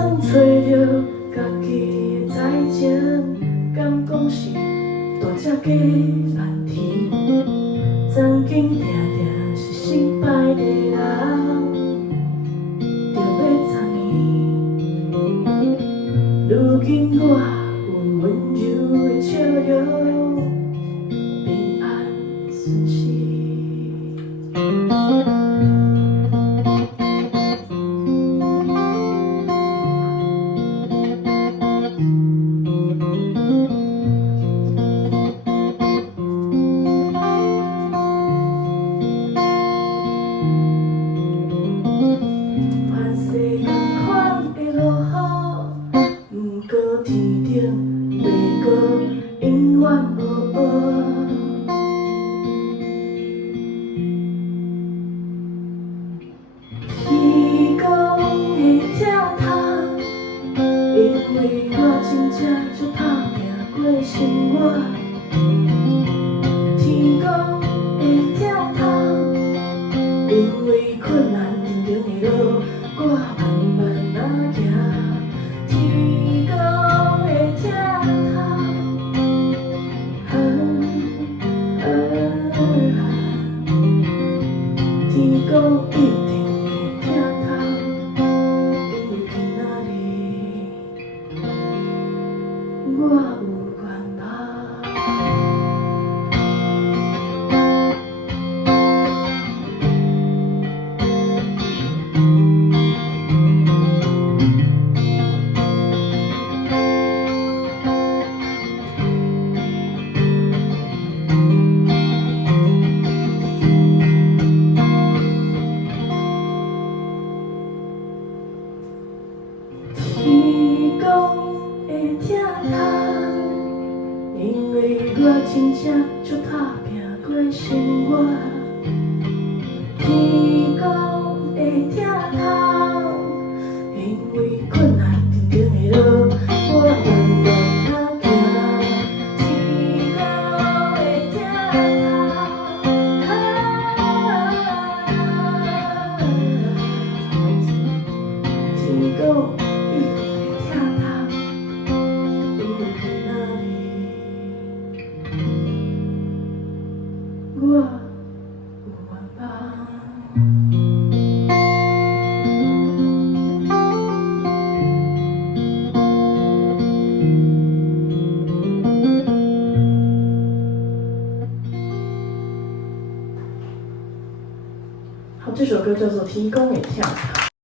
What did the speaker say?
总找着家己的才情，敢讲是大只鸡难啼。曾经定定是失败的人，就要残伊。如今我有温柔的笑容，平安顺遂。凡世同款的落雨，不过天顶袂过永远无雨。天公会疼痛，因为我真正足打拼过生活。天公会疼痛，因为困难重重的路，我慢慢仔行。天公会疼痛，天公一定会疼痛，因为今仔日我有愿望。天公会疼痛，因为我真正足打拼过生活。天公会疼痛，因为困难重重的路，我慢慢仔行。天公会疼痛，天公。一定会疼痛，因为今仔日我有愿望。好，这首歌叫做《天公会疼痛》。